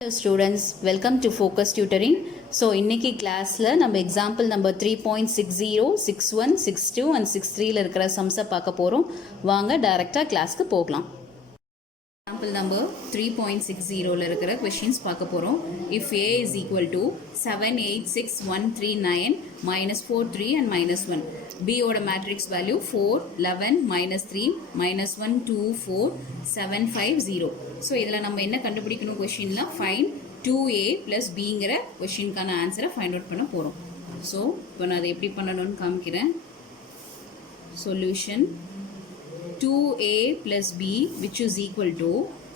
Hello students, welcome to Focus Tutoring. So இன்னைக்கு கிளாஸ்ல நம்ம எக்ஸாம்பிள் நம்பர் 3.60, 61, 62 and 63ல இருக்கிற சம்ஸை பார்க்க போறோம். வாங்க டைரக்டா கிளாஸ்க்கு போகலாம். Example number 3.60ல இருக்கிற questions பார்க்க போறோம். If A is equal to 7, 8, 6, 1, 3, 9, minus 4, 3 and minus 1. B ஓட matrix value 4, 11, minus 3, minus 1, 2, 4, 7, 5, 0. So இதில் நம்ம என்ன கண்டுபிடிக்கணும் questionல find 2A plus Bங்கிற questionக்கான ஆன்சரை find out பண்ண போறோம். So இப்போ நான் அதை எப்படி பண்ணணும்னு காமிக்கிறேன். Solution 2A plus B which is equal to,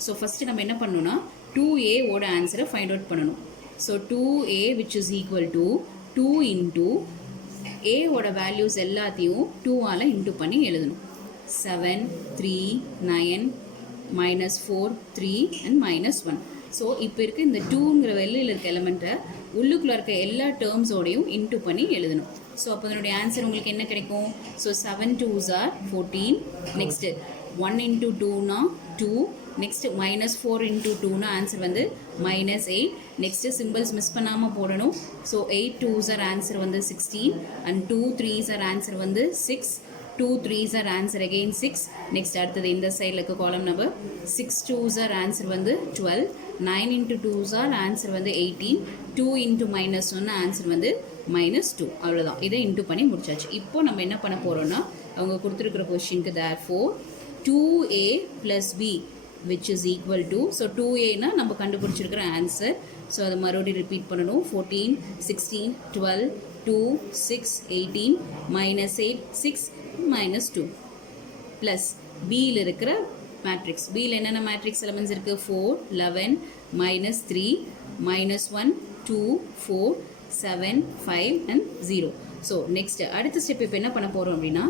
so first நம்ம என்ன பண்ணணும்னா 2A ஓட ஆன்சரை find out பண்ணணும். So 2A which is equal to 2 into A ஓட values எல்லாத்தையும் 2 ஆல இன்டு பண்ணி எழுதணும். 7, 3, 9, minus 4, 3 and minus 1. ஸோ இப்போ இருக்க இந்த 2ங்கிற வெளியில் இருக்க எலிமெண்ட்டை உள்ளுக்குள்ளே இருக்க எல்லா டேர்ம்ஸோடையும் இன்ட்டு பண்ணி எழுதணும். ஸோ அப்போ அதனுடைய ஆன்சர் உங்களுக்கு என்ன கிடைக்கும்? So 7 2s are 14. Next 1 into 2னா 2. நெக்ஸ்ட்டு minus 4 into 2னா ஆன்சர் வந்து minus 8. நெக்ஸ்ட்டு சிம்பிள்ஸ் மிஸ் பண்ணாமல் போடணும். ஸோ 8 2s are ஆன்சர் வந்து 16 and 2 3s are ஆன்சர் வந்து 6. 2 3s are answer again 6. Next அடுத்தது இந்த சைடில் இருக்க காலம் நம்பர் 6 2s are answer வந்து 12. 9 into 2s are answer வந்து 18. 2 into minus 1 answer வந்து minus 2. அவ்வளோதான், இதை இன்ட்டு பண்ணி முடிச்சாச்சு. இப்போ நம்ம என்ன பண்ண போகிறோம்னா அவங்க கொடுத்துருக்குற கொஸ்டினுக்கு therefore 2A plus B which is equal to, so 2Aனா நம்ம கண்டுபிடிச்சிருக்கிற ஆன்சர். ஸோ அதை மறுபடியும் ரிப்பீட் பண்ணணும். 14, 16, 12, 2, 6, 18, minus 8, 6, minus 2 plus Bயில் இருக்கிற மேட்ரிக்ஸ். Bயில் என்னென்ன மேட்ரிக்ஸ் எலமெண்ட்ஸ் இருக்குது? 4, 11, minus 3, minus 1, 2, 4, 7, 5 and 0. So next அடுத்த ஸ்டெப் இப்போ என்ன பண்ண போகிறோம் அப்படின்னா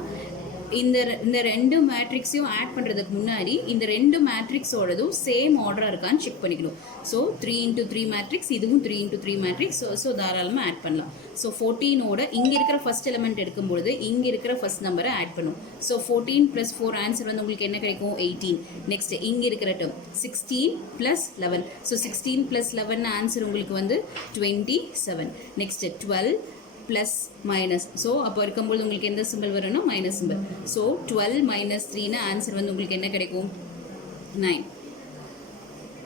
இந்த ரெண்டு மேட்ரிக்ஸையும் ஆட் பண்ணுறதுக்கு முன்னாடி இந்த ரெண்டு மேட்ரிக்ஸோடதும் சேம் ஆர்டராக இருக்கான்னு செக் பண்ணிக்கணும். ஸோ 3 into 3 மேட்ரிக்ஸ், இதுவும் 3 into 3 மேட்ரிக்ஸ். ஸோ தாராளமாக ஆட் பண்ணலாம். ஸோ 14ஓட இங்கே இருக்கிற ஃபர்ஸ்ட் எலிமெண்ட் எடுக்கும்பொழுது இங்கே இருக்கிற ஃபர்ஸ்ட் நம்பரை ஆட் பண்ணும். ஸோ 14 + 4 ஆன்சர் வந்து உங்களுக்கு என்ன கிடைக்கும்? 18. நெக்ஸ்ட் இங்கே இருக்கிற டேர்ம் 16 + 11. ஸோ 16 + 11 ஆன்சர் உங்களுக்கு வந்து 27. Next 12 plus minus. ஸோ அப்போ இருக்கும்போது உங்களுக்கு எந்த சிம்பிள் வரும்னா மைனஸ் சிம்பிள். ஸோ 12 - 3னா ஆன்சர் வந்து உங்களுக்கு என்ன கிடைக்கும்? 9.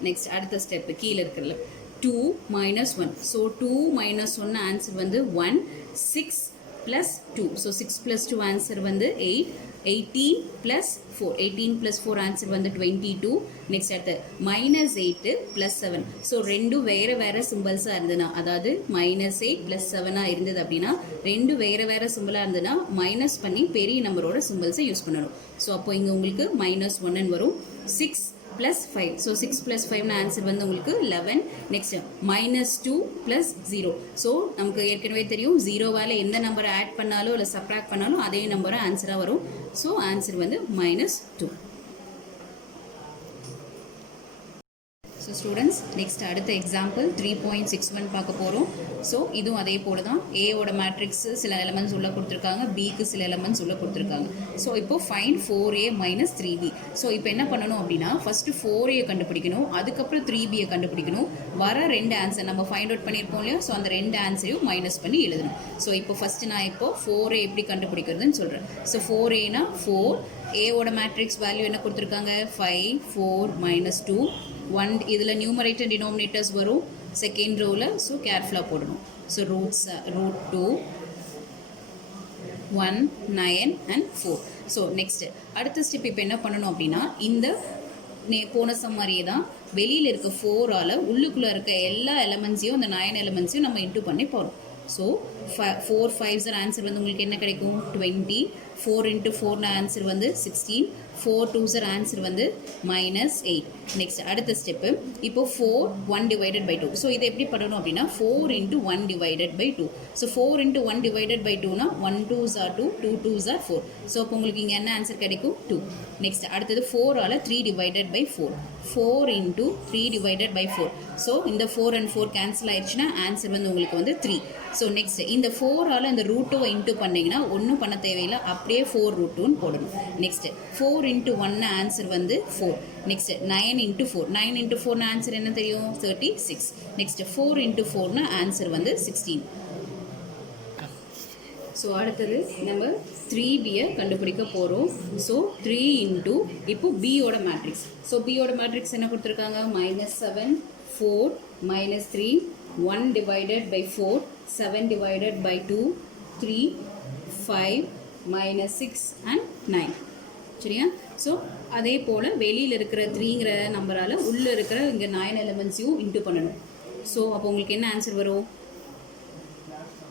நெக்ஸ்ட் அடுத்த ஸ்டெப் கீழே இருக்கிறதுல 2 - 1. ஸோ 2 - 1 ஆன்சர் வந்து 1. 6 + 2. ஸோ 6 + 2 ஆன்சர் வந்து 8. 18 + 4. 18 + 4 ஆன்சர் வந்து 22. நெக்ஸ்ட் அடுத்து -8 + 7. ஸோ ரெண்டும் வேறு வேறு சிம்பிள்ஸாக இருந்ததுன்னா, அதாவது -8 + 7 இருந்தது அப்படின்னா ரெண்டும் வேறு வேறு சிம்பிளாக இருந்ததுன்னா மைனஸ் பண்ணி பெரிய நம்பரோட சிம்பிள்ஸை யூஸ் பண்ணணும். ஸோ அப்போ இங்கே உங்களுக்கு -1 வரும். 6 + 5. ஸோ 6 + 5 ஆன்சர் வந்து உங்களுக்கு 11. நெக்ஸ்ட் -2 + 0. ஸோ நமக்கு ஏற்கனவே தெரியும் 0வால் எந்த நம்பரை ஆட் பண்ணாலும் இல்லை சப்ராக்ட் பண்ணாலும் அதே நம்பரை ஆன்சராக வரும். ஸோ ஆன்சர் வந்து -2. ஸோ ஸ்டூடெண்ட்ஸ் நெக்ஸ்ட் அடுத்த எக்ஸாம்பிள் 3.61 பார்க்க போகிறோம். ஸோ இதுவும் அதே போல தான். ஏவோட மேட்ரிக்ஸ் சில எலமெண்ட்ஸ் உள்ள கொடுத்துருக்காங்க, பிக்கு சில எலமெண்ட்ஸ் உள்ள கொடுத்துருக்காங்க. ஸோ இப்போ ஃபைண்ட் 4A - 3B. ஸோ இப்போ என்ன பண்ணணும் அப்படின்னா ஃபஸ்ட்டு 4A கண்டுபிடிக்கணும், அதுக்கப்புறம் 3Bயை கண்டுபிடிக்கணும். வர ரெண்டு ஆன்சர் நம்ம ஃபைண்ட் அவுட் பண்ணியிருப்போம் இல்லையா? ஸோ அந்த ரெண்டு ஆன்சரையும் மைனஸ் பண்ணி எழுதணும். ஸோ இப்போ ஃபஸ்ட்டு நான் இப்போ 4A எப்படி கண்டுபிடிக்கிறதுன்னு சொல்கிறேன். ஸோ 4Aனா 4. ஏவோட மேட்ரிக்ஸ் வேல்யூ என்ன கொடுத்துருக்காங்க? 5, 4, -2, 1. இதில் நியூமரேட்டர் டினோமினேட்டர்ஸ் வரும் செகண்ட் ரோவில். ஸோ கேர்ஃபுல்லாக போடணும். So √2, 1, 9 and 4. ஸோ நெக்ஸ்ட்டு அடுத்த ஸ்டெப் இப்போ என்ன பண்ணணும் அப்படின்னா இந்த போன மாதிரியே தான் வெளியில் இருக்க 4ஆல் உள்ளுக்குள்ளே இருக்க எல்லா எலமெண்ட்ஸையும் அந்த 9 எலமெண்ட்ஸையும் நம்ம இன்ட்டு பண்ணி போகிறோம். ஸோ 4 5s ஆன்சர் வந்து உங்களுக்கு என்ன கிடைக்கும்? 20. 4 into 4 ஆன்சர் வந்து 16. 4 2s ஆன்சர் வந்து -8. நெக்ஸ்ட் அடுத்த ஸ்டெப்பு இப்போ 4 1 divided by 2. ஸோ இதை எப்படி பண்ணணும் அப்படின்னா 4 into 1 divided by 2. So 4 into 1 divided by 2னா 1 2s are 2, 2 2s are 4. So அப்போ உங்களுக்கு இங்கே என்ன ஆன்சர் கிடைக்கும்? 2. நெக்ஸ்ட் அடுத்தது 4ஆல் 3 divided by 4. 4 into 3 divided by 4. So இந்த 4 and 4 கேன்சல் ஆயிடுச்சுன்னா ஆன்சர் வந்து உங்களுக்கு வந்து 3. ஸோ நெக்ஸ்ட் இந்த 4ஆல் இந்த √2 இன்ட்டு பண்ணிங்கன்னா ஒன்றும் பண்ண தேவையில்லை, அப்படியே 4 √2ன்னு போடணும். நெக்ஸ்ட் 4 into 1 ஆன்சர் வந்து 4. Next 9 into 4. 9 into 4 ஆன்சர் என்ன தெரியும்? 36. நெக்ஸ்ட் 4 into 4 ஆன்சர் வந்து 16. ஸோ அடுத்தது நம்ம 3bயை கண்டுபிடிக்க போகிறோம். ஸோ 3 இன்ட்டு இப்போ பியோட மேட்ரிக்ஸ். ஸோ பியோட மேட்ரிக்ஸ் என்ன கொடுத்துருக்காங்க? -7, 4, -3, 1 divided by 4, 7 divided by 2, 3, 5, -6 and 9. சரியா? ஸோ அதே போல் வெளியில் இருக்கிற 3ங்கிற நம்பரால் உள்ளே இருக்கிற இங்கே 9 எலிமெண்ட்ஸையும் இன்ட்டு பண்ணணும். ஸோ அப்போ உங்களுக்கு என்ன ஆன்சர் வரும்?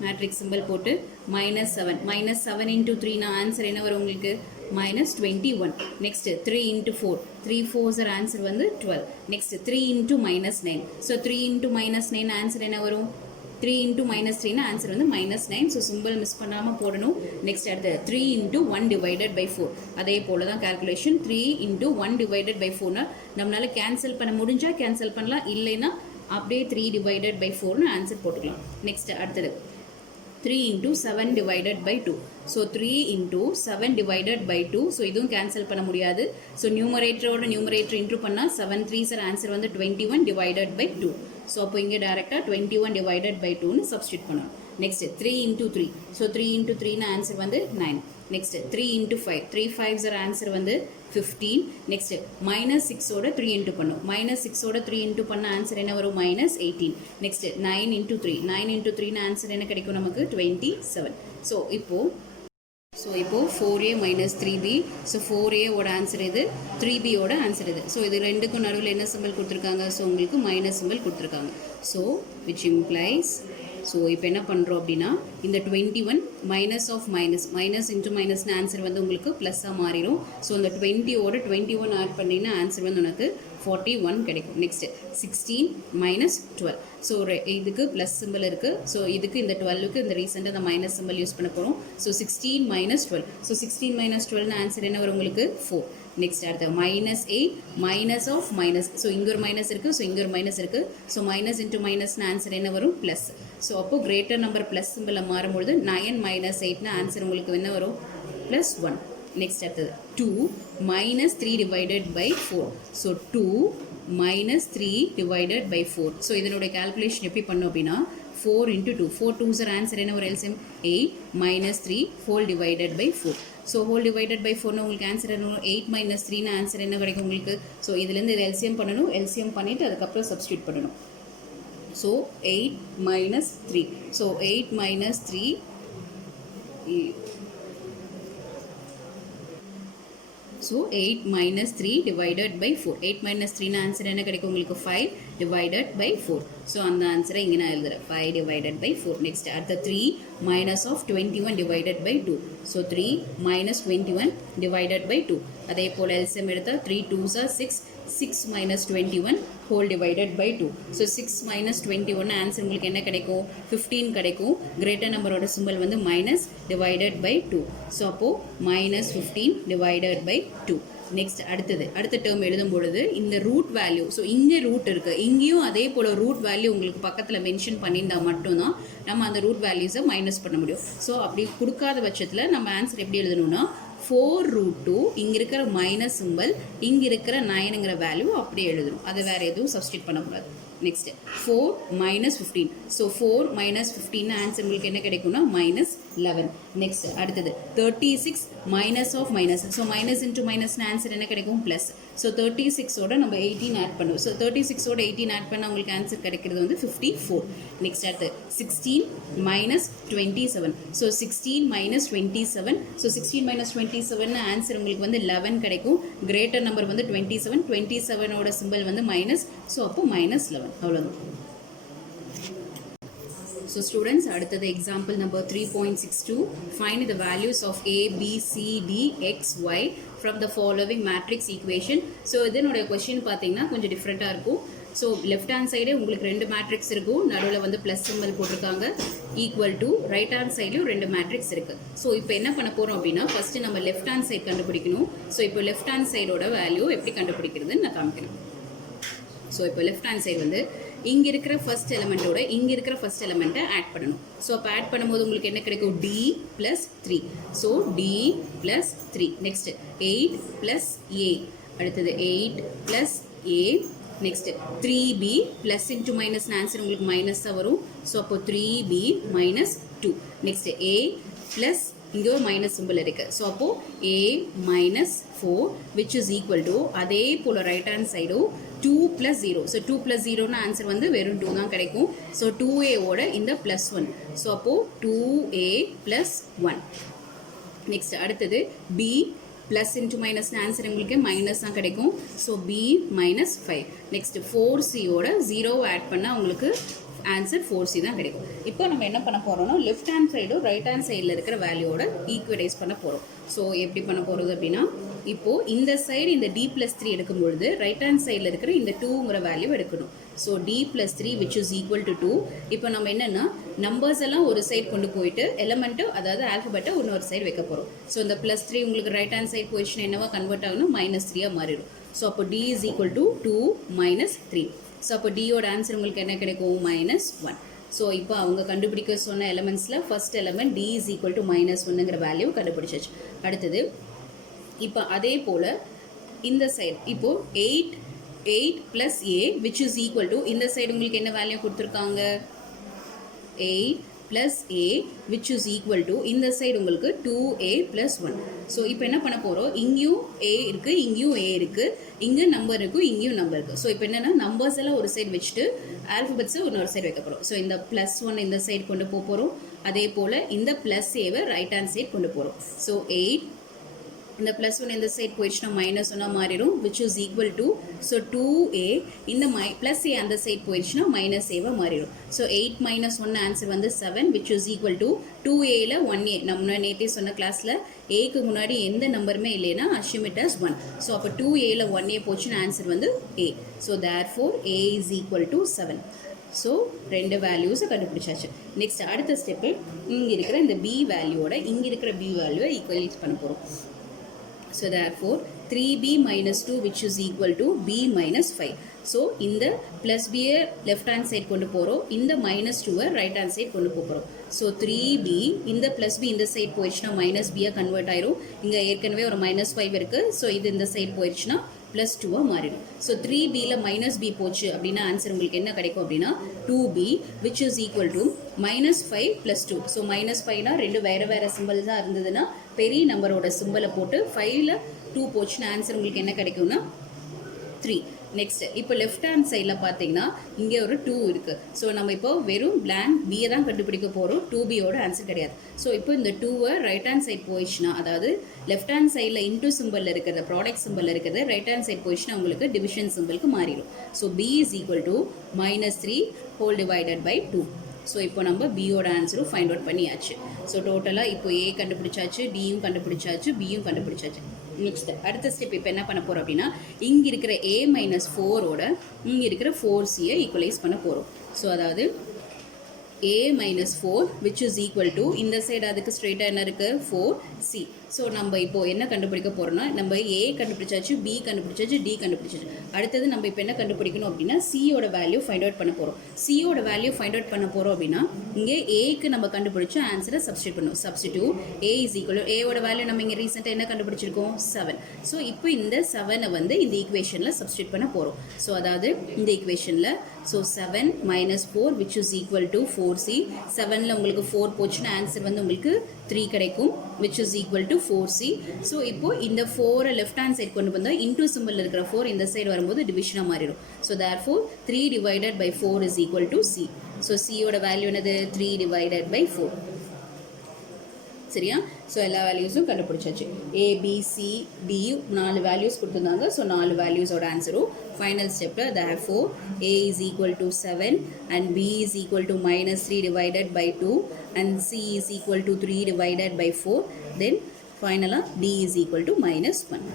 மேட்ரிக்ஸ் சிம்பிள் போட்டு -7. -7 into 3 ஆன்சர் என்ன வரும் உங்களுக்கு? -21. Next 3 into 4. 3 4s ஆன்சர் வந்து 12. Next 3 into -9. So 3 into -9 answer என்ன வரும்? 3 into -3 ஆன்சர் வந்து -9. ஸோ சிம்பிள் மிஸ் பண்ணாமல் போடணும். நெக்ஸ்ட் அடுத்து 3 into 1 divided by 4. அதே போல் தான் கால்குலேஷன். 3 into 1 divided by 4 நம்மளால கேன்சல் பண்ண முடிஞ்சால் கேன்சல் பண்ணலாம், இல்லைன்னா அப்படியே 3 divided by 4 ஆன்சர் போட்டுக்கலாம். நெக்ஸ்ட் அடுத்தது 3 into 7 divided by 2. So 3 into 7 divided by 2. So இதுவும் கேன்சல் பண்ண முடியாது. ஸோ நியூமரேட்டரோட நியூமரேட்டர் இன்ட்ரூ பண்ணால் 7 3s ஆன்சர் வந்து 21 divided by 2. ஸோ அப்போ இங்கே டேரெக்டாக 21 divided by 2ன்னு சப்ஸ்டியூட் பண்ணணும். Next 3 into 3. ஸோ 3 into 3ன்னு ஆன்சர் வந்து 9. Next 3 into 5. 3 5s ஆன்சர் வந்து 15. நெக்ஸ்ட் -6ஓட 3 இன்ட்டு பண்ணும். -6ஓட 3 இன்ட்டு பண்ண ஆன்சர் என்ன வரும்? -18. Next 9 into 3. 9 into 3ன்னு ஆன்சர் என்ன கிடைக்கும் நமக்கு? 27. ஸோ இப்போ 4a - 3b. ஸோ 4a ஓட ஆன்சர் இது, 3b ஓட ஆன்சர் இது. ஸோ இது ரெண்டுக்கும் நடுவில் என்ன சிம்பிள் கொடுத்துருக்காங்க? ஸோ உங்களுக்கு மைனஸ் சிம்பிள் கொடுத்துருக்காங்க. ஸோ விச் இம்ப்ளைஸ், ஸோ இப்போ என்ன பண்ணுறோம் அப்படின்னா இந்த 21 மைனஸ் ஆஃப் மைனஸ் இன்ட்டு மைனஸ்னு ஆன்சர் வந்து உங்களுக்கு ப்ளஸ்ஸாக மாறிடும். ஸோ இந்த 20ஓட 21 ஆட் பண்ணிங்கன்னா ஆன்சர் வந்து உனக்கு 41 கிடைக்கும். நெக்ஸ்ட்டு 16 - 12. ஸோ இதுக்கு ப்ளஸ் சிம்பிள் இருக்குது. ஸோ இதுக்கு இந்த 12க்கு இந்த ரீசெண்டாக இந்த மைனஸ் சிம்பிள் யூஸ் பண்ண போகிறோம். ஸோ 16 - 12. ஸோ 16 - 12 ஆன்சர் என்ன வரும் உங்களுக்கு? 4. நெக்ஸ்ட் அடுத்து -8 மைனஸ் ஆஃப் மைனஸ். ஸோ இங்கே ஒரு மைனஸ் இருக்குது, ஸோ இங்கே ஒரு மைனஸ் இருக்குது. ஸோ மைனஸ் இன்ட்டு மைனஸ்னு ஆன்சர் என்ன வரும்? ப்ளஸ். ஸோ அப்போ கிரேட்டர் நம்பர் ப்ளஸ் சிம்பிளில் மாறும்பொழுது 9 - 8ன்னு ஆன்சர் உங்களுக்கு என்ன வரும்? +1. நெக்ஸ்ட் அடுத்தது 2 - 3 divided by 4. So 2 - 3 divided by 4. So இதனுடைய கால்குலேஷன் எப்படி பண்ணோம் அப்படின்னா 4 into 2. 4 2s ஆன்சர் என்ன ஒரு எல்சியம்? 8 - 3 whole divided by 4. So whole divided by 4 உங்களுக்கு ஆன்சர் என்ன? 8 - 3ன்னு ஆன்சர் என்ன கிடைக்கும் உங்களுக்கு? ஸோ இதுலேருந்து இது எல்சியம் பண்ணணும். எல்சியம் பண்ணிவிட்டு அதுக்கப்புறம் சப்ஸ்டியூட் பண்ணணும். So 8 - 3. So 8 - 3 so 8 - 3 divided by 4. 8 - 3ன்னு ஆன்சர் என்ன கிடைக்கும் உங்களுக்கு? 5 divided by 4. ஸோ அந்த ஆன்சரை இங்கே நான் எழுதுறேன், 5 divided by 4. நெக்ஸ்ட் அடுத்த 3 minus of 21 divided by 2. So 3 minus 21 divided by 2. அதே போல் எல்சியம் எடுத்தால் 3 2s are 6. 6 minus 21 whole divided by 2. So 6 minus 21 answer உங்களுக்கு என்ன கிடைக்கும்? 15 கிடைக்கும். கிரேட்டர் நம்பரோட சிம்பிள் வந்து மைனஸ் டிவைடட் பை 2. ஸோ அப்போது -15 divided by 2. நெக்ஸ்ட் அடுத்த டேர்ம் எழுதும் பொழுது இந்த ரூட் வேல்யூ, ஸோ இங்கே ரூட் இருக்குது, இங்கேயும் அதே போல் ரூட் வேல்யூ உங்களுக்கு பக்கத்தில் மென்ஷன் பண்ணியிருந்தால் மட்டும்தான் நம்ம அந்த ரூட் வேல்யூஸை மைனஸ் பண்ண முடியும். ஸோ அப்படி கொடுக்காத பட்சத்தில் நம்ம ஆன்சர் எப்படி எழுதணும்னா 4√2 இங்கே இருக்கிற மைனஸ் சிம்பிள், இங்கே இருக்கிற 9ங்கிற வேல்யூ அப்படியே எழுதணும். அது வேறு எதுவும் சப்ஸ்டியூட் பண்ணக்கூடாது. நெக்ஸ்ட் 4 - 15. ஸோ 4 - 15 ஆன்சர் உங்களுக்கு என்ன கிடைக்கும்னா -11. நெக்ஸ்ட் அடுத்தது 36 minus of minus. So minus into மைனஸ்னு ஆன்சர் என்ன கிடைக்கும்? ப்ளஸ். ஸோ 36ஓட நம்ம 18 ஆட் பண்ணுவோம். ஸோ 36ஓட 18 ஆட் பண்ணால் உங்களுக்கு ஆன்சர் கிடைக்கிறது வந்து 54. நெக்ஸ்ட் அடுத்து 16 - 27. ஸோ 16 - 27. ஸோ 16 - 27 ஆன்சர் உங்களுக்கு வந்து 11 கிடைக்கும். கிரேட்டர் நம்பர் வந்து 27. 27ஓட சிம்பிள் வந்து மைனஸ். ஸோ அப்போ -11. அவ்வளோதான். ஸோ ஸ்டூடெண்ட்ஸ் அடுத்தது example number 3.62. Find the values of A, B, C, D, X, Y from the following matrix equation. So இதனுடைய கொஸ்டின் பார்த்தீங்கன்னா கொஞ்சம் டிஃப்ரெண்ட்டாக இருக்கும். ஸோ லெஃப்ட் ஹேண்ட் சைடு உங்களுக்கு 2 மேட்ரிக்ஸ் இருக்கும், நடுவில் வந்து ப்ளஸ் சிம்பிள் போட்டிருக்காங்க. ஈக்குவல் டு ரைட் ஹேண்ட் சைட்லையும் 2 மேட்ரிக்ஸ் இருக்குது. ஸோ இப்போ என்ன பண்ண போகிறோம் அப்படின்னா ஃபஸ்ட்டு நம்ம லெஃப்ட் ஹேண்ட் சைடு கண்டுபிடிக்கணும். ஸோ இப்போ லெஃப்ட் ஹேண்ட் சைடோட வேல்யூ எப்படி கண்டுபிடிக்கிறதுன்னு நான் காமிக்கிறேன். ஸோ இப்போ லெஃப்ட் ஹேண்ட் சைடு வந்து இங்கே இருக்கிற ஃபர்ஸ்ட் எலமெண்ட்டோட இங்கே இருக்கிற ஃபர்ஸ்ட் எலமெண்ட்டை ஆட் பண்ணணும். ஸோ அப்போ ஆட் பண்ணும்போது உங்களுக்கு என்ன கிடைக்கும்? D + 3. So D + 3. Next 8 + A. அடுத்தது 8 + A. Next 3B plus into minus answer உங்களுக்கு மைனஸ் தான் வரும். ஸோ அப்போ 3B - 2. நெக்ஸ்ட் A ப்ளஸ் இங்கே ஒரு மைனஸ் சிம்பிள் இருக்குது. ஸோ அப்போது A - 4 which is equal to அதே போல் ரைட் ஹேண்ட் சைடும் 2 + 0. ஸோ 2 + 0ன்னு ஆன்சர் வந்து வெறும் 2 தான் கிடைக்கும். ஸோ 2A இந்த +1. ஸோ அப்போது 2A + 1. நெக்ஸ்ட் அடுத்தது B plus into minus answer உங்களுக்கு மைனஸ் தான் கிடைக்கும். So B - 5. Next 4C 0 add பண்ணால் உங்களுக்கு ஆன்சர் 4C தான் கிடைக்கும். இப்போ நம்ம என்ன பண்ண போகிறோம்னா லெஃப்ட் ஹேண்ட் சைடும் ரைட் ஹேண்ட் சைடில் இருக்கிற வேல்யூவோட ஈக்குவலைஸ் பண்ண போகிறோம். ஸோ எப்படி பண்ண போகிறது அப்படின்னா இப்போது இந்த சைடு இந்த D + 3 எடுக்கும்பொழுது ரைட் ஹேண்ட் சைடில் இருக்கிற இந்த 2ங்கிற வேல்யூ எடுக்கணும். So D + 3 which is equal to 2. இப்போ நம்ம என்னென்னா நம்பர்ஸ் எல்லாம் ஒரு சைடு கொண்டு போயிட்டு எலமெண்ட்டு அதாவது ஆல்ஃபபெட்டை இன்னொரு சைடு வைக்க போகிறோம். ஸோ இந்த +3 உங்களுக்கு ரைட் ஹேண்ட் சைடு போயிடுச்சுன்னா என்னவா கன்வெர்ட் ஆகணும்? -3 மாறிடும். ஸோ அப்போ D = 2 - 3. ஸோ அப்போ டியோட ஆன்சர் உங்களுக்கு என்ன கிடைக்கும்? -1. ஸோ இப்போ அவங்க கண்டுபிடிக்க சொன்ன எலமெண்ட்ஸில் ஃபர்ஸ்ட் எலமெண்ட் D = -1ங்கிற வேல்யூ கண்டுபிடிச்சாச்சு. அடுத்தது இப்போ அதே போல் இந்த சைடு இப்போது 8 + A which is equal to இந்த சைடு உங்களுக்கு என்ன வேல்யூ கொடுத்துருக்காங்க? 8 + A which is equal to இந்த சைடு உங்களுக்கு 2A + 1. ஸோ இப்போ என்ன பண்ண போகிறோம்? இங்கேயும் A இருக்குது, இங்கேயும் A இருக்குது, இங்கே நம்பர் இருக்குது, இங்கேயும் நம்பர் இருக்குது. ஸோ இப்போ என்னென்னா நம்பர்ஸ் எல்லாம் ஒரு சைடு வச்சுட்டு ஆல்ஃபபெட்ஸை இன்னொரு சைடு வைக்க போகிறோம். ஸோ இந்த +1 இந்த சைடு கொண்டு போக போகிறோம். அதே போல் இந்த +A ரைட் ஹேண்ட் சைடு கொண்டு போகிறோம். ஸோ 8 இந்த +1 இந்த சைடு போயிடுச்சுன்னா -1 மாறிடும் which is equal to so 2A இந்த +A அந்த சைடு போயிடுச்சுன்னா -A மாறிடும். ஸோ 8 - 1 ஆன்சர் வந்து 7 which is equal to 2A 1A. நம்ம நேற்றே சொன்ன கிளாஸில் ஏக்கு முன்னாடி எந்த நம்பருமே இல்லைன்னா assume it as 1. ஸோ அப்போ 2A 1A போச்சுன்னா ஆன்சர் வந்து A. So therefore A is equal to 7. So ரெண்டு வேல்யூஸை கண்டுபிடிச்சாச்சு. நெக்ஸ்ட் அடுத்த ஸ்டெப்பு இங்கே இருக்கிற இந்த B வேல்யூவோட இங்கே இருக்கிற B வேல்யூவை ஈக்குவலைஸ் பண்ண போகிறோம். So therefore 3B - 2 which is equal to B - 5. So இந்த +B left hand side கொண்டு போகிறோம், இந்த -2 right hand side கொண்டு போகிறோம். So 3B இந்த +B இந்த சைட் போயிடுச்சுன்னா -B கன்வெர்ட் ஆயிரும். இங்கே ஏற்கனவே ஒரு -5 இருக்குது. ஸோ இது இந்த சைட் போயிடுச்சுன்னா +2 மாறிடும். ஸோ 3B -B போச்சு அப்படின்னா ஆன்சர் உங்களுக்கு என்ன கிடைக்கும் அப்படின்னா 2B which is equal to -5 + 2. So -5னா ரெண்டு வேறு வேறு சிம்பிள் தான் இருந்ததுன்னா பெரிய நம்பரோட சிம்பிளை போட்டு 5ல் 2 போச்சுன்னா ஆன்சர் உங்களுக்கு என்ன கிடைக்கும்னா 3. நெக்ஸ்ட் இப்போ லெஃப்ட் ஹேண்ட் சைடில் பார்த்தீங்கன்னா இங்கே ஒரு 2 இருக்குது. ஸோ நம்ம இப்போ வெறும் blank B தான் கண்டுபிடிக்க போகிறோம். 2B ஆன்சர் கிடையாது. ஸோ இப்போ இந்த 2 ரைட் ஹேண்ட் சைட் போயிடுச்சுன்னா அதாவது லெஃப்ட் ஹேண்ட் சைடில் இன்டூ சிம்பிளில் இருக்கிறது ப்ராடக்ட் சிம்பிளில் இருக்கிறது ரைட் ஹேண்ட் சைட் போயிடுச்சுன்னா உங்களுக்கு டிவிஷன் சிம்பிளுக்கு மாறிடும். So B is equal to -3 whole divided by 2. So இப்போ நம்ம பியோட ஆன்சரும் ஃபைண்ட் அவுட் பண்ணியாச்சு. ஸோ டோட்டலாக இப்போ A கண்டுபிடிச்சாச்சு, Dயும் கண்டுபிடிச்சாச்சு, Bயும் கண்டுபிடிச்சாச்சு. நெக்ஸ்ட் அடுத்த ஸ்டெப் இப்போ என்ன பண்ண போகிறோம் அப்படின்னா இங்கே இருக்கிற A - 4 இங்கே இருக்கிற 4Cயை ஈக்குவலைஸ் பண்ண போகிறோம். ஸோ அதாவது A - 4 which is equal to இந்த சைடு அதுக்கு ஸ்ட்ரெயிட்டாக என்ன இருக்குது 4C. ஸோ நம்ம இப்போது என்ன கண்டுபிடிக்க போகிறோம்னா நம்ம A கண்டுபிடிச்சாச்சு, B கண்டுபிடிச்சாச்சு, D கண்டுபிடிச்சாச்சு. அடுத்தது நம்ம இப்போ என்ன கண்டுபிடிக்கணும் அப்படின்னா Cயோட வேல்யூ ஃபைண்ட் அவுட் பண்ண போகிறோம். Cயோட வேல்யூ ஃபைண்ட் அவுட் பண்ண போகிறோம் அப்படின்னா இங்கே Aக்கு நம்ம கண்டுபிடிச்ச ஆன்சரை சப்ஸ்டியூட் பண்ணுவோம். Substitute A is equal to Aயோட வேல்யூ நம்ம இங்கே ரீசெண்டாக என்ன கண்டுபிடிச்சிருக்கோம் 7. ஸோ இப்போ இந்த 7 வந்து இந்த ஈக்குவேஷனில் சப்ஸ்டியூட் பண்ண போகிறோம். ஸோ அதாவது இந்த ஈக்குவேஷனில் so 7 - 4 which is equal to 4C. 7ல் உங்களுக்கு 4 போச்சுன்னா ஆன்சர் வந்து உங்களுக்கு 3 கிடைக்கும் which is equal to 4C. So இப்போ இந்த 4 லெஃப்ட் ஹேண்ட் சைட் கொண்டு வந்தால் இன்டூ சிம்பிள் இருக்கிற 4 இந்த சைடு வரும்போது டிவிஷனாக மாறிடும். So therefore 3 divided by 4 is equal to C. So Cயோட வேல்யூ என்னது 3 divided by 4. சரியா? ஸோ எல்லா வேல்யூஸும் கண்டுபிடிச்சாச்சு. A B C D 4 values கொடுத்துருந்தாங்க. ஸோ 4 வேல்யூஸோட ஆன்சரும் ஃபைனல் ஸ்டெப்பில் therefore A is equal to 7 and B is equal to -3 divided by 2 and C is equal to 3 divided by 4. Then ஃபைனலாக D is equal to -1.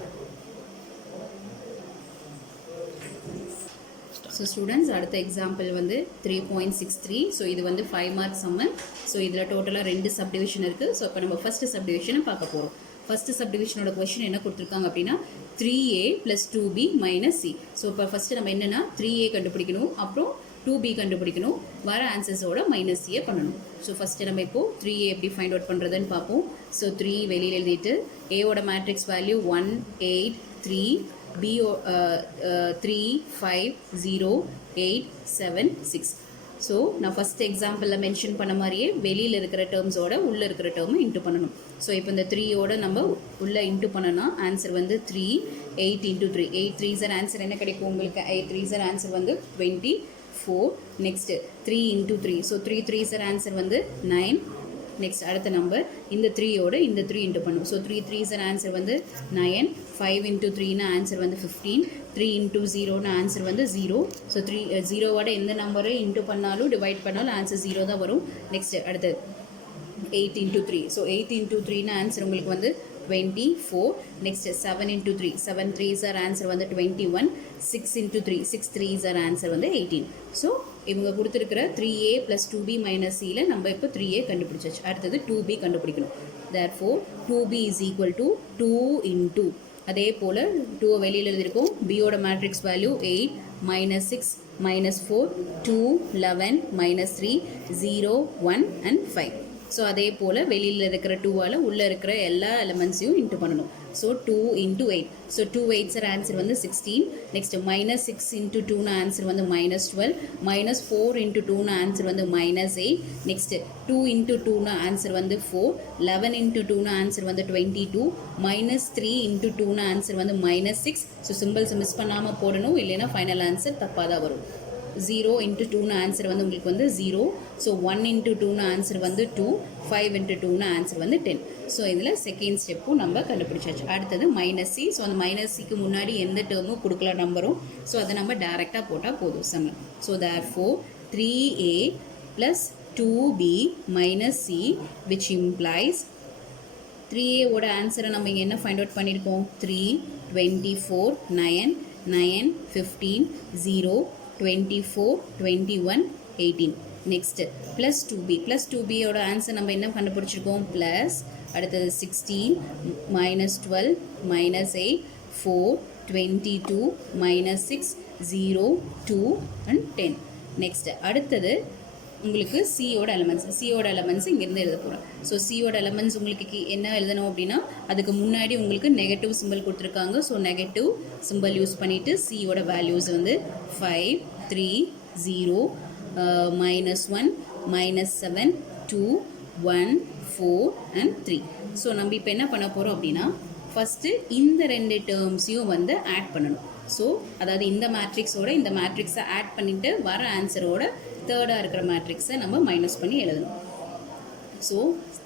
So students அடுத்த example வந்து 3.63. So இது வந்து 5 mark சம்மு. So இதில் டோட்டலாக 2 subdivision இருக்குது. So இப்போ நம்ம ஃபஸ்ட்டு சப்டிவிஷனை பார்க்க போகிறோம். ஃபஸ்ட்டு சப்டிவிஷனோட கொஷின் என்ன கொடுத்துருக்காங்க அப்படின்னா 3a plus 2b minus c. So இப்போ ஃபஸ்ட்டு நம்ம என்னென்னா 3a கண்டுபிடிக்கணும், அப்புறம் 2b கண்டுபிடிக்கணும், வர ஆன்சர்ஸோட மைனஸ் சியை பண்ணணும். ஸோ ஃபஸ்ட்டு நம்ம இப்போது 3a எப்படி ஃபைண்ட் அவுட் பண்ணுறதுன்னு பார்ப்போம். ஸோ 3 வெளியில் எழுதிட்டு ஏவோட மேட்ரிக்ஸ் வேல்யூ 1 8 3, b 3 5 0 8 7 6. ஸோ நான் ஃபஸ்ட் எக்ஸாம்பிளில் மென்ஷன் பண்ண மாதிரியே வெளியில் இருக்கிற டேர்ம்ஸோட உள்ளே இருக்கிற டேர்மை இன்ட்டு பண்ணணும். ஸோ இப்போ இந்த 3யோட நம்ம உள்ளே இன்ட்டு பண்ணோன்னா ஆன்சர் வந்து 3 8 இன்ட்டு 3 8 3 ஆன்சர் என்ன கிடைக்கும் உங்களுக்கு? 8 3 ஆன்சர் வந்து 24. நெக்ஸ்ட்டு 3 இன்ட்டு 3, ஸோ 3 3 ஆன்சர் வந்து 9. நெக்ஸ்ட் அடுத்த நம்பர் இந்த 3யோட இந்த 3 இன்ட்டு பண்ணும். ஸோ 3 3 ஆன்சர் வந்து 9. 5 இன்ட்டு 3னா ஆன்சர் வந்து 15. 3 இன்ட்டு 0னா ஆன்சர் வந்து 0. ஸோ 0வோட எந்த நம்பரை இன்ட்டு பண்ணாலும் டிவைட் பண்ணாலும் ஆன்சர் 0 தான் வரும். நெக்ஸ்ட்டு அடுத்து 8 இன்ட்டு 3, ஸோ 8 இன்ட்டு 3னா ஆன்சர் உங்களுக்கு வந்து 24. நெக்ஸ்ட் 7 இன்ட்டு 3, 7 3 ஆன்சர் வந்து 21. 6 இன்ட்டு 3, 6 3 ஆன்சர் வந்து 18. ஸோ இவங்க கொடுத்துருக்கிற 3a ப்ளஸ் 2b மைனஸ் சியில் நம்ம இப்போ 3a கண்டுபிடிச்சாச்சு. அடுத்தது 2b கண்டுபிடிக்கணும். therefore 2b is equal to 2 into, அதே போல் 2 வெளியில் எழுதியிருக்கோம். பியோட matrix value 8 minus 6 minus 4 2 11 minus 3 0 1 and 5. So அதே போல் வெளியில் இருக்கிற 2ஆல் உள்ளே இருக்கிற எல்லா எலமெண்ட்ஸையும் இன்ட்டு பண்ணணும். ஸோ 2 into 8, ஸோ 2 8 ஆன்சர் வந்து 16. நெக்ஸ்ட் மைனஸ் 6 into 2னா ஆன்சர் வந்து minus 12. மைனஸ் 4 into 2னா ஆன்சர் வந்து minus 8. நெக்ஸ்ட் 2 into 2னா ஆன்சர் வந்து 4. 11 into 2னா ஆன்சர் வந்து 22. மைனஸ் 3 into 2னா ஆன்சர் வந்து minus 6. ஸோ சிம்பிள்ஸ் மிஸ் பண்ணாமல் போடணும், இல்லைன்னா ஃபைனல் ஆன்சர் தப்பாக தான் வரும். 0 into 2னா ஆன்சர் வந்து உங்களுக்கு வந்து 0. ஸோ 1 into 2னா ஆன்சர் வந்து 2. 5 into 2னா ஆன்சர் வந்து 10. ஸோ இதில் செகண்ட் ஸ்டெப்பும் நம்ம கண்டுபிடிச்சாச்சு. அடுத்தது மைனஸ் சி. ஸோ அந்த மைனஸ் சிக்கு முன்னாடி எந்த டேர்மும் கொடுக்கல நம்பரும், ஸோ அதை நம்ம டேரெக்டாக போட்டால் போதும் செம்ம. So therefore 3a plus 2b minus c which implies 3a ஓட ஆன்சரை நம்ம இங்கே என்ன ஃபைண்ட் அவுட் பண்ணியிருக்கோம்? 3 24 9 9 15 0 24 21 18. நெக்ஸ்ட்டு ப்ளஸ் 2b, ப்ளஸ் 2bயோட ஆன்சர் நம்ம என்ன கண்டுபிடிச்சிருக்கோம்? ப்ளஸ் அடுத்தது 16 minus 12 minus 8 4 22 minus 6 0 2 and 10. Next அடுத்தது உங்களுக்கு சியோட எலமெண்ட்ஸ் இங்கேருந்து எழுத போகிறோம். ஸோ சியோட எலமெண்ட்ஸ் உங்களுக்கு என்ன எழுதணும் அப்படின்னா, அதுக்கு முன்னாடி உங்களுக்கு நெகட்டிவ் சிம்பிள் கொடுத்துருக்காங்க. ஸோ நெகட்டிவ் சிம்பிள் யூஸ் பண்ணிவிட்டு சியோட வேல்யூஸ் வந்து 5 3 0 minus 1 minus 7 2 1 4 and 3. ஸோ நம்ம இப்போ என்ன பண்ண போகிறோம் அப்படின்னா, ஃபஸ்ட்டு இந்த ரெண்டு டேர்ம்ஸையும் வந்து ஆட் பண்ணணும். ஸோ அதாவது இந்த மேட்ரிக்ஸோட இந்த மேட்ரிக்ஸை ஆட் பண்ணிவிட்டு வர ஆன்சரோட தேர்டாக இருக்கிற மேட்ரிக்ஸை நம்ம மைனஸ் பண்ணி எழுதணும். ஸோ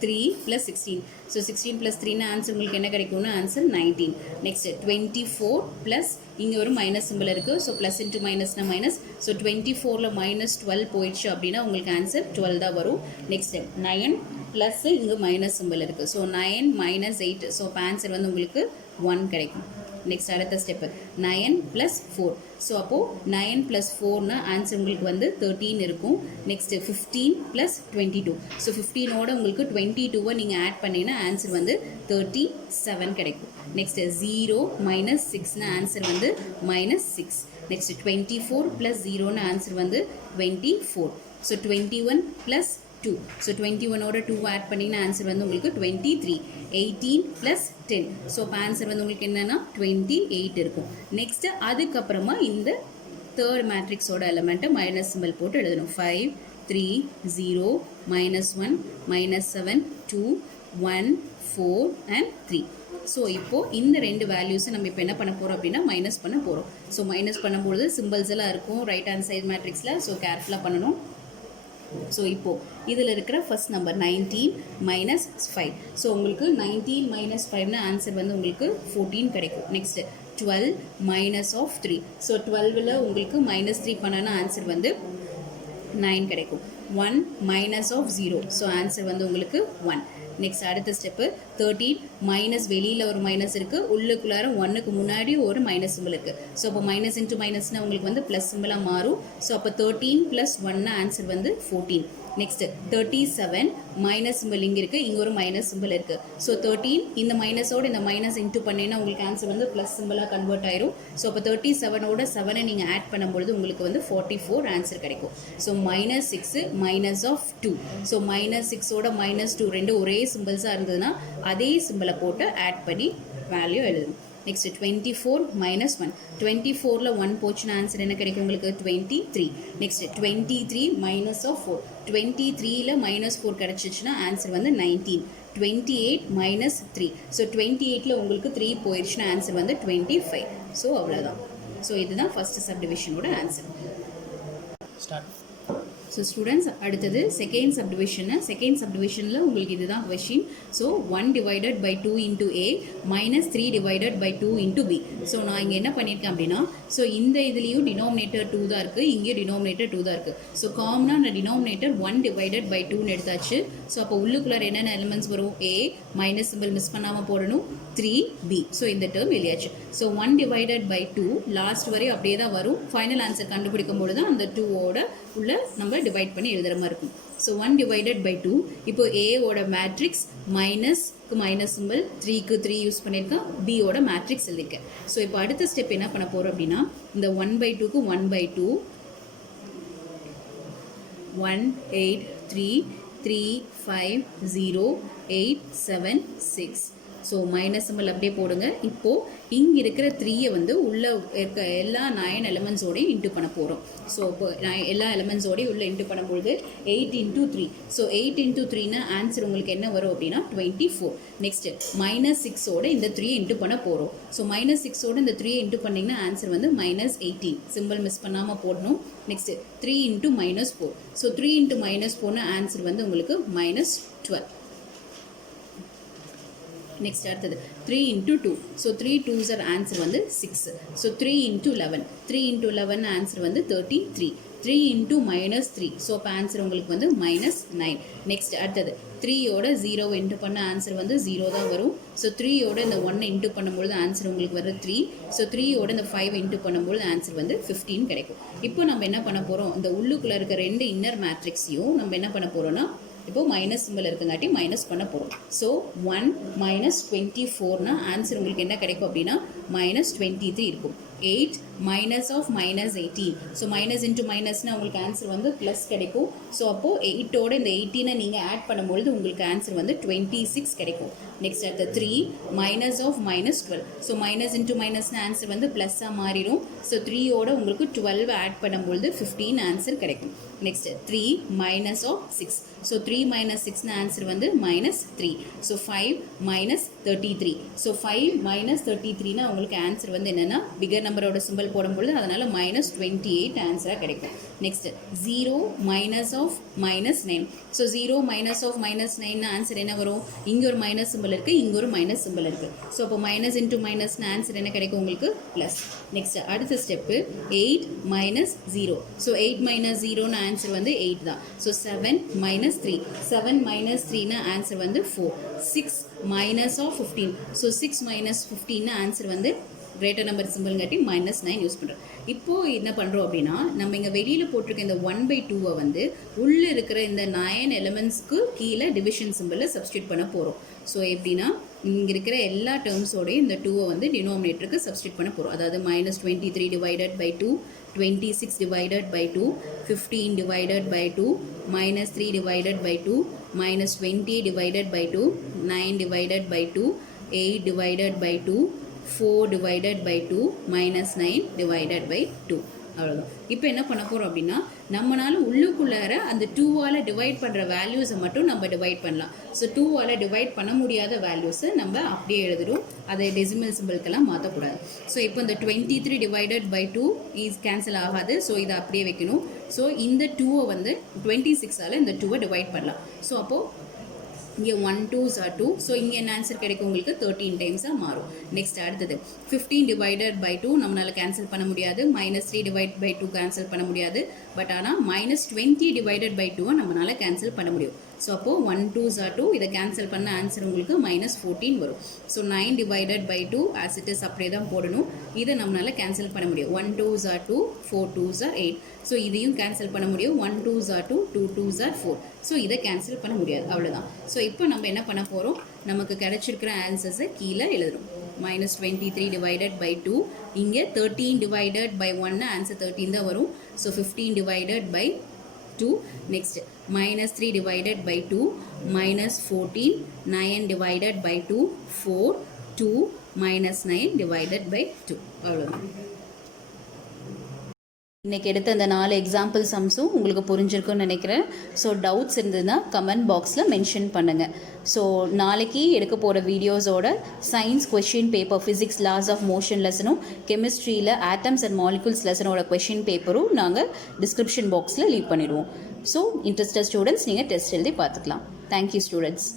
3 + 16, ஸோ 16 + 3னா ஆன்சர் உங்களுக்கு என்ன கிடைக்கும்னா ஆன்சர் 19. நெக்ஸ்ட் 24 ப்ளஸ் இங்கே ஒரு மைனஸ் சிம்பிள் இருக்குது. ஸோ ப்ளஸ் இன்ட்டு மைனஸ்னா மைனஸ். ஸோ 24ல் மைனஸ் 12 போயிடுச்சு அப்படின்னா உங்களுக்கு ஆன்சர் 12 தான் வரும். நெக்ஸ்ட் 9 ப்ளஸ் இங்கே மைனஸ் சிம்பிள் இருக்குது. ஸோ 9 - 8, ஸோ இப்போ ஆன்சர் வந்து உங்களுக்கு 1 கிடைக்கும். நெக்ஸ்ட் அடுத்த ஸ்டெப்பு 9 + 4, ஸோ அப்போது 9 + 4னா ஆன்சர் உங்களுக்கு வந்து 13 இருக்கும். நெக்ஸ்ட்டு 15 + 22, ஸோ 15ஓட உங்களுக்கு 22வை நீங்கள் ஆட் பண்ணிங்கன்னா ஆன்சர் வந்து 37 கிடைக்கும். நெக்ஸ்ட்டு 0 - 6னா ஆன்சர் வந்து -6. நெக்ஸ்ட் 24 + 0னா ஆன்சர் வந்து 24. ஸோ 21 + 2, ஸோ 21ஓட 2 ஆட் பண்ணிங்கன்னா ஆன்சர் வந்து உங்களுக்கு 23. 18 + 10, ஸோ இப்போ ஆன்சர் வந்து உங்களுக்கு என்னென்னா 28 இருக்கும். நெக்ஸ்ட்டு அதுக்கப்புறமா இந்த தேர்ட் மேட்ரிக்ஸோட எலமெண்ட்டை மைனஸ் சிம்பிள் போட்டு எழுதணும். 5 3 0 -1 -7 2 1 4 and 3. ஸோ இப்போது இந்த ரெண்டு வேல்யூஸை நம்ம இப்போ என்ன பண்ண போகிறோம் அப்படின்னா மைனஸ் பண்ண போகிறோம். ஸோ மைனஸ் பண்ணும்போது சிம்பிள்ஸ் எல்லாம் இருக்கும் ரைட் ஹேண்ட் சைட் மேட்ரிக்ஸில், ஸோ கேர்ஃபுல்லாக பண்ணணும். ஸோ இப்போது இதில் இருக்கிற ஃபஸ்ட் நம்பர் 19 - 5, ஸோ உங்களுக்கு 19 - 5னா ஆன்சர் வந்து உங்களுக்கு 14 கிடைக்கும். நெக்ஸ்ட்டு 12 - 3, ஸோ 12ல் உங்களுக்கு -3 பண்ணனா ஆன்சர் வந்து 9 கிடைக்கும். 1 - 0, ஸோ ஆன்சர் வந்து உங்களுக்கு 1. நெக்ஸ்ட் அடுத்த ஸ்டெப்பு 13 மைனஸ், வெளியில் ஒரு மைனஸ் இருக்குது, உள்ளுக்குள்ளார 1க்கு முன்னாடி ஒரு மைனஸ் சிம்பிள் இருக்குது. ஸோ அப்போ மைனஸ் இன்ட்டு மைனஸ்னால் உங்களுக்கு வந்து ப்ளஸ் சிம்பிளாக மாறும். ஸோ அப்போ 13 + 1னா ஆன்சர் வந்து 14. நெக்ஸ்ட் 37 மைனஸ் சிம்பிள் இங்கே இருக்குது, இங்கே ஒரு மைனஸ் சிம்பிள் இருக்குது. ஸோ 13 இந்த மைனஸோடு இந்த மைனஸ் இன்ட்டு பண்ணினா உங்களுக்கு ஆன்சர் வந்து ப்ளஸ் சிம்பிளாக கன்வெர்ட் ஆயிரும். ஸோ அப்போ 37ஓட 7 நீங்கள் ஆட் பண்ணும்பொழுது உங்களுக்கு வந்து 44 ஆன்சர் கிடைக்கும். So -6 minus of 2. ஸோ -6ஓட -2 ரெண்டு ஒரே சிம்பிள்ஸாக இருந்ததுன்னா அதே சிம்பிளை போட்டு ஆட் பண்ணி வேல்யூ எழுதணும். Next 24 minus 1. 24ல் 1 போச்சுன்னா ஆன்சர் என்ன கிடைக்கும் உங்களுக்கு 23. Next 23 minus of 4. 23ல் -4 கிடச்சிச்சுன்னா ஆன்சர் வந்து 19. 28 மைனஸ் 3. ஸோ 28ல் உங்களுக்கு 3 போயிடுச்சுன்னா ஆன்சர் வந்து 25. ஸோ அவ்வளோதான். ஸோ இதுதான் ஃபஸ்ட்டு சப்டிவிஷனோட ஆன்சர். ஸ்டார்ட். ஸோ ஸ்டூடெண்ட்ஸ் அடுத்தது செகண்ட் சப்டிவிஷனில் உங்களுக்கு இதுதான் question. So 1 divided by 2 into A minus 3 divided by 2 into B. So நான் இங்கே என்ன பண்ணியிருக்கேன் அப்படின்னா, ஸோ இந்த இதுலேயும் டினாமினேட்டர் 2 தான் இருக்குது, இங்கேயும் டினாமினேட்டர் 2 தான் இருக்குது. ஸோ காமனாக நான் டினாமினேட்டர் 1 டிவைடட் பை 2ன்னு எடுத்தாச்சு. ஸோ அப்போ உள்ளுக்குள்ளார என்னென்ன எலிமெண்ட்ஸ் வரும், ஏ மைனஸ் சிம்பிள் மிஸ் பண்ணாமல் போடணும், 3b. ஸோ இந்த டேர்ம் எழுதியாச்சு. ஸோ 1 டிவைடட் பை 2 லாஸ்ட் வரையும் அப்படியே தான் வரும். ஃபைனல் ஆன்சர் கண்டுபிடிக்கும் பொழுது தான் அந்த 2ஓட உள்ள நம்ம டிவைட் பண்ணி எழுதுகிற மாதிரி இருக்கும். So 1 divided by 2. இப்போ ஏவோட மேட்ரிக்ஸ் மைனஸ்க்கு மைனஸ் சிம்பிள், 3க்கு 3 யூஸ் பண்ணியிருக்கேன், பியோட மேட்ரிக்ஸ் எழுதியிருக்கேன். ஸோ இப்போ அடுத்த ஸ்டெப் என்ன பண்ண போகிறோம் அப்படின்னா, இந்த 1/2க்கு 1/2 1 8 3 3 5 0 8 7 6. ஸோ மைனஸ் சிம்பிள் அப்படியே போடுங்க. இப்போது இங்கே இருக்கிற 3யை வந்து உள்ளே இருக்க எல்லா 9 எலிமெண்ட்ஸோடையும் இன்ட்டு பண்ண போகிறோம். ஸோ இப்போ எல்லா எலிமெண்ட்ஸோடையும் உள்ளே இன்ட்டு பண்ணும்பொழுது 8 இன்ட்டு 3. ஸோ 8 இன்ட்டு 3னா ஆன்சர் உங்களுக்கு என்ன வரும் அப்படின்னா 24. நெக்ஸ்ட்டு -6ஓட இந்த 3யை இன்ட்டு பண்ண போகிறோம். ஸோ -6ஓட இந்த 3யை இன்ட்டு பண்ணிங்கன்னா ஆன்சர் வந்து -18. சிம்பிள் மிஸ் பண்ணாமல் போடணும். Next 3 into -4. ஸோ 3 இன்ட்டு -4னா ஆன்சர் வந்து உங்களுக்கு -12. நெக்ஸ்ட் அடுத்தது 3 into 2. So 3 2s R answer வந்து 6. So 3 into 11. 3 இன்ட்டு 11 ஆன்சர் வந்து 33. 3 இன்ட்டு -3. ஸோ அப்போ ஆன்சர் உங்களுக்கு வந்து -9. நெக்ஸ்ட் அடுத்தது 3யோட 0 இன்ட்டு பண்ண ஆன்சர் வந்து 0 தான் வரும். ஸோ 3யோட இந்த 1 இன்ட்டு பண்ணும்பொழுது ஆன்சர் உங்களுக்கு வர 3. ஸோ 3யோட இந்த 5 இன்ட்டு பண்ணும்பொழுது ஆன்சர் வந்து 15 கிடைக்கும். இப்போ நம்ம என்ன பண்ண போகிறோம், இந்த உள்ளுக்குள்ளே இருக்க 2 இன்னர் மேட்ரிக்ஸையும் நம்ம என்ன பண்ண போகிறோம்னா, இப்போது மைனஸ் சிம்பிள் இருக்குங்காட்டி மைனஸ் பண்ண போகிறோம். ஸோ 1 -24னா ஆன்சர் உங்களுக்கு என்ன கிடைக்கும் அப்படின்னா -23 இருக்கும். 8 minus of -18. So minus into மைனஸ்னால் உங்களுக்கு ஆன்சர் வந்து ப்ளஸ் கிடைக்கும். ஸோ அப்போது 8ஓட இந்த 18 நீங்கள் ஆட் பண்ணும்பொழுது உங்களுக்கு ஆன்சர் வந்து 26 கிடைக்கும். நெக்ஸ்ட் அடுத்த 3 minus of -12. So minus into மைனஸ்னு ஆன்சர் வந்து ப்ளஸ்ஸாக மாறிடும். ஸோ 3ஓட உங்களுக்கு 12 ஆட் பண்ணும்பொழுது 15 ஆன்சர் கிடைக்கும். Next 3 minus of 6. ஸோ 3 - 6னு ஆன்சர் வந்து -3. ஸோ 5 - 33. ஸோ 5 - 33னா உங்களுக்கு ஆன்சர் வந்து என்னென்னா பிகர் நம்பரோட சிம்பிள் போடும்பொழுது அதனால் -28 ஆன்சராக கிடைக்கும். Next 0 minus of -9. So 0 minus of -9னு ஆன்சர் என்ன வரும், இங்கே ஒரு மைனஸ் சிம்பிள் இருக்குது, இங்கே ஒரு மைனஸ் சிம்பிள் இருக்குது. ஸோ அப்போ மைனஸ் இன்ட்டு மைனஸ்னு ஆன்சர் என்ன கிடைக்கும் உங்களுக்கு ப்ளஸ். நெக்ஸ்ட் அடுத்த ஸ்டெப்பு 8 - 0. ஸோ 8 - 0னு ஆன்சர் வந்து 8 தான். ஸோ 7 - 3. 7 - 3னா ஆன்சர் வந்து 4. 6 மைனஸ் ஆஃப் 15. ஸோ 6 - 15னு ஆன்சர் வந்து கிரேட்டர் நம்பர் சிம்பிள்ங்காட்டி -9 யூஸ் பண்ணுறோம். இப்போது என்ன பண்ணுறோம் அப்படின்னா, நம்ம இங்கே வெளியில் போட்டிருக்க இந்த 1/2வை வந்து உள்ளே இருக்கிற இந்த 9 எலிமெண்ட்ஸ்க்கு கீழே டிவிஷன் சிம்பிளை சப்ஸ்டியூட் பண்ண போகிறோம். ஸோ எப்படின்னா, இங்கே இருக்கிற எல்லா டேர்ம்ஸோடையும் இந்த 2வை வந்து டினாமினேட்டருக்கு சப்ஸ்டியூட் பண்ண போகிறோம். அதாவது -23 divided by 2, 26 divided by 2, 15 divided by 2, -3 divided by 2, -20 divided by 2, 9 divided by 2, 8 divided by 2, 4 divided by 2, -9 divided by 2. அவ்வளோதான். இப்போ என்ன பண்ண போகிறோம் அப்படின்னா, நம்மளால உள்ளுக்குள்ளார அந்த 2ஆல் டிவைட் பண்ணுற வேல்யூஸை மட்டும் நம்ம டிவைட் பண்ணலாம். ஸோ 2ஆல் டிவைட் பண்ண முடியாத வேல்யூஸை நம்ம அப்படியே எழுதுகிறோம். அதை டெசிமல் சிம்பிள்க்கெல்லாம் மாற்றக்கூடாது. ஸோ இப்போ இந்த 23 டிவைடட் பை 2 இஸ் கேன்சல் ஆகாது. ஸோ இதை அப்படியே வைக்கணும். ஸோ இந்த 2வை வந்து 26ஆல் இந்த 2வை டிவைட் பண்ணலாம். ஸோ அப்போது இங்கே 1 2s are 2. ஸோ இங்கே என்ன ஆன்சர் கிடைக்கும் உங்களுக்கு 13 டைம்ஸாக மாறும். நெக்ஸ்ட் அடுத்தது 15 டிவைடட் பை 2 நம்மளால் கேன்சல் பண்ண முடியாது. -3 டிவைட் பை 2 கேன்சல் பண்ண முடியாது. பட் ஆனால் -20 டிவைடட் பை 2 நம்மளால் கேன்சல் பண்ண முடியும். ஸோ அப்போது 1 2s are 2, இதை கேன்சல் பண்ண ஆன்சர் உங்களுக்கு -14 வரும். So 9 divided by 2 as it is அப்படியே தான் போடணும். இதை நம்மளால் கேன்சல் பண்ண முடியும். 1 2s are 2, 4 2s are 8. So இதையும் கேன்சல் பண்ண முடியும். 1 2s are 2, 2 2s are 4. So இதை கேன்சல் பண்ண முடியாது, அவ்வளோதான். ஸோ இப்போ நம்ம என்ன பண்ண போகிறோம், நமக்கு கிடைச்சிருக்கிற ஆன்சர்ஸை கீழே எழுதுறோம். -23 டிவைடட் பை 2, இங்கே 13 டிவைடட் பை 1 ஆன்சர் 13 தான் வரும். So 15 divided by 2. Next -3 divided by 2, -14, 9 divided by 2, 4, 2, -9 divided by 2. அவ்வளோதான். இன்றைக்கி எடுத்த அந்த 4 எக்ஸாம்பிள் சம்ஸும் உங்களுக்கு புரிஞ்சிருக்குன்னு நினைக்கிறேன். ஸோ டவுட்ஸ் இருந்ததுன்னா கமெண்ட் பாக்ஸில் மென்ஷன் பண்ணுங்கள். ஸோ நாளைக்கு எடுக்க போகிற வீடியோஸோட science question paper, physics laws of motion லெசனும், கெமிஸ்ட்ரியில் ஆட்டம்ஸ் அண்ட் மாலிகுல்ஸ் லெசனோட கொஷின் பேப்பரும் நாங்கள் டிஸ்கிரிப்ஷன் பாக்ஸில் லீவ் பண்ணிடுவோம். ஸோ இன்ட்ரெஸ்டட் ஸ்டூடெண்ட்ஸ் நீங்கள் டெஸ்ட் எழுதி பார்த்துக்கலாம். Thank you students.